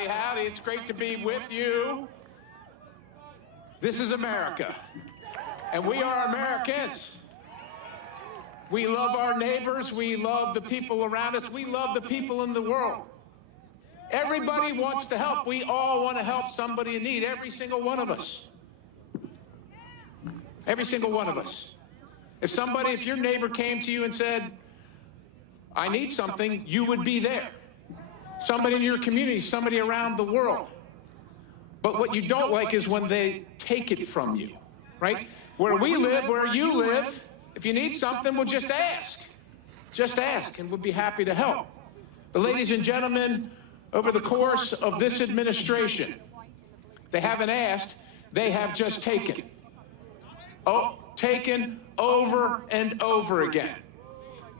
Howdy, howdy. It's great to be with you. This is America, and we are Americans. We love our neighbors. We love the people around us. We love the people in the world. Everybody wants to help. We all want to help somebody in need, every single one of us. Every single one of us. If your neighbor came to you and said, I need something, you would be there. Somebody in your community, somebody around the world. But what you don't like is when they take it from you, right? Where we live, where you live, if you need something, well, just ask. Just ask, and we'll be happy to help. But ladies and gentlemen, over the course of this administration, they haven't asked, they have just taken. Oh, taken over and over again.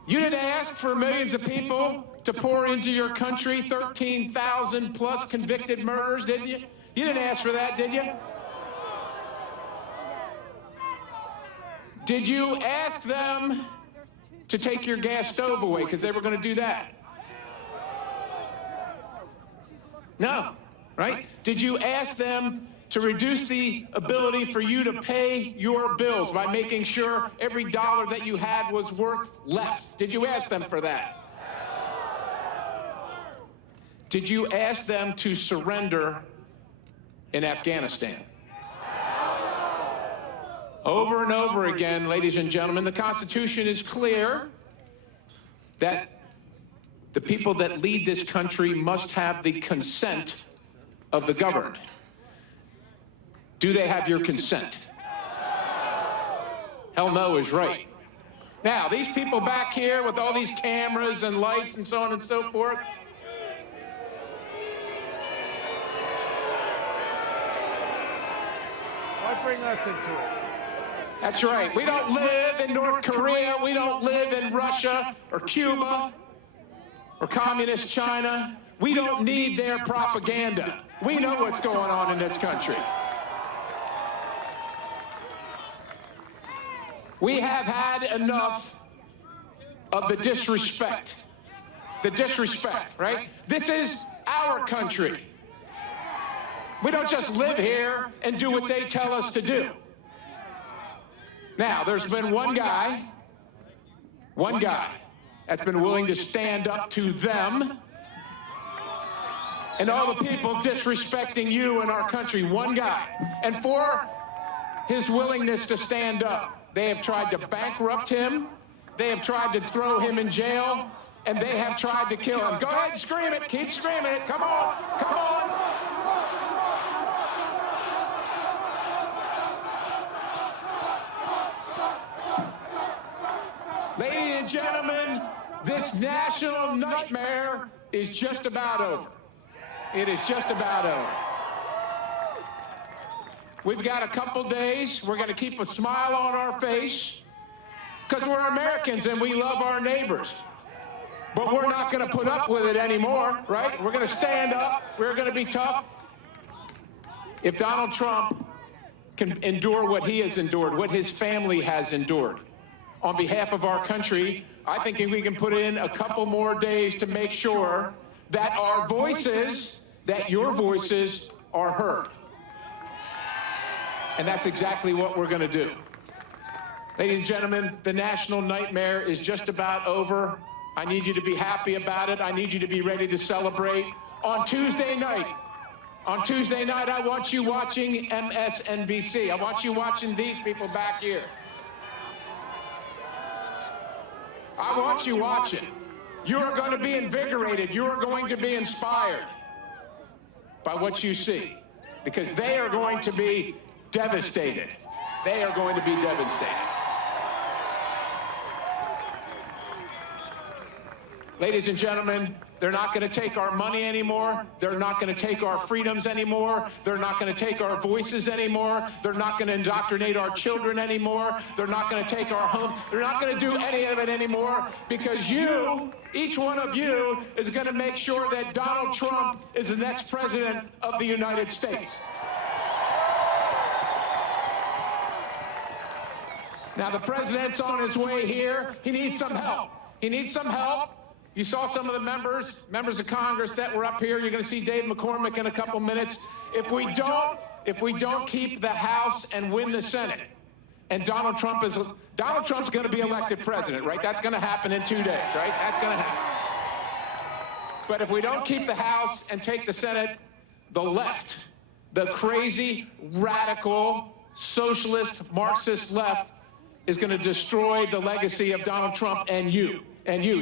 You didn't ask for millions of people to pour into your country, 13,000 plus convicted murders, didn't you? You didn't ask for that, did you? Did you ask them to take your gas stove away because they were going to do that? No, right? Did you ask them to reduce the ability for you to pay your bills by making sure every dollar that you had was worth less? Did you ask them for that? Did you ask them to surrender in Afghanistan? Over and over again, ladies and gentlemen, the Constitution is clear that the people that lead this country must have the consent of the governed. Do they have your consent? Hell no is right. Now, these people back here with all these cameras and lights and so on and so forth, why bring us into it? that's right. We don't live in North Korea. We don't live in Russia or Cuba or communist China. We don't need their propaganda. We know what's going on in this country. We have had enough of the disrespect. The disrespect, right? This is our country. We don't just live here and do what they tell us to do. Now, there's been one guy that's been willing to stand up to them and all the people disrespecting you in our country. One guy. And for his willingness to stand up, they have tried to bankrupt him, they have tried to throw him in jail, and they have tried to kill him. Go ahead, scream it, keep screaming it, come on, come on. Ladies and gentlemen, this national nightmare is just about over. It is just about over. We've got a couple days. We're going to keep a smile on our face because we're Americans and we love our neighbors. But we're not going to put up with it anymore, right? We're going to stand up. We're going to be tough. If Donald Trump can endure what he has endured, what his family has endured, on behalf of our country, I think we can put in a couple more days to make sure that our voices, that your voices are heard. And that's exactly what we're going to do. Ladies and gentlemen, the national nightmare is just about over. I need you to be happy about it. I need you to be ready to celebrate. On Tuesday night, I want you watching MSNBC. I want you watching these people back here. I want you watching. You are going to be invigorated. You are going to be inspired by what you see, because they are going to be devastated. They are going to be devastated. Ladies and gentlemen, they're not going to take our money anymore. They're not going to take our freedoms anymore. They're not going to take our voices anymore. They're not going to indoctrinate our children anymore. They're not going to take our homes. They're not going to do any of it anymore, because you, each one of you, is going to make sure that Donald Trump is the next president of the United States. Now, the president's on his way here. He needs some help. He needs some help You saw some of the members of Congress that were up here. You're going to see Dave McCormick in a couple minutes. If we don't keep the House and win the Senate, and Donald Trump's going to be elected president, right? That's going to happen in 2 days, right? That's going to happen. But if we don't keep the House and take the Senate, the left, the crazy, radical, socialist, Marxist left is going to destroy the legacy of Donald Trump and you.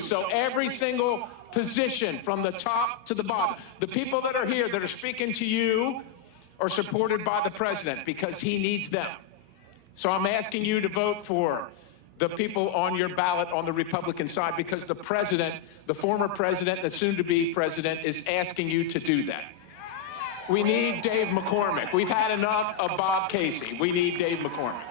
So every single position from the top to the bottom, the people that are here that are speaking to you are supported by the president because he needs them. So I'm asking you to vote for the people on your ballot on the Republican side because the president, the former president, the soon-to-be president, is asking you to do that. We need Dave McCormick. We've had enough of Bob Casey. We need Dave McCormick.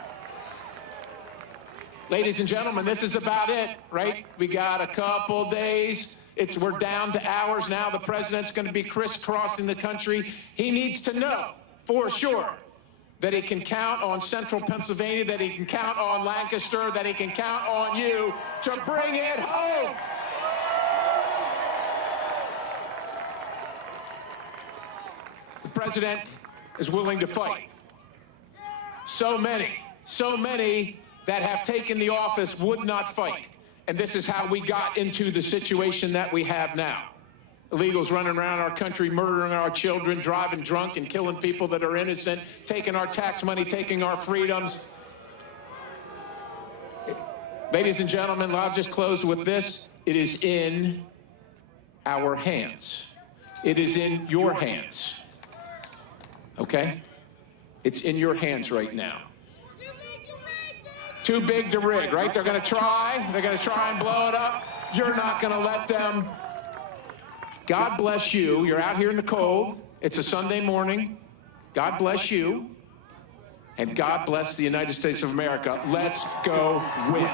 Ladies and gentlemen, this is about it, right? We got a couple days. We're down to hours now. The president's going to be crisscrossing the country. He needs to know for sure that he can count on central Pennsylvania, that he can count on Lancaster, that he can count on you to bring it home. The president is willing to fight. So many that have taken the office would not fight. And this is how we got into the situation that we have now. Illegals running around our country, murdering our children, driving drunk and killing people that are innocent, taking our tax money, taking our freedoms. Ladies and gentlemen, I'll just close with this. It is in our hands. It is in your hands. Okay? It's in your hands right now. Too big to rig, right? They're going to try and blow it up. You're not going to let them. God bless you. You're out here in the cold. It's a Sunday morning. God bless you. And God bless the United States of America. Let's go win.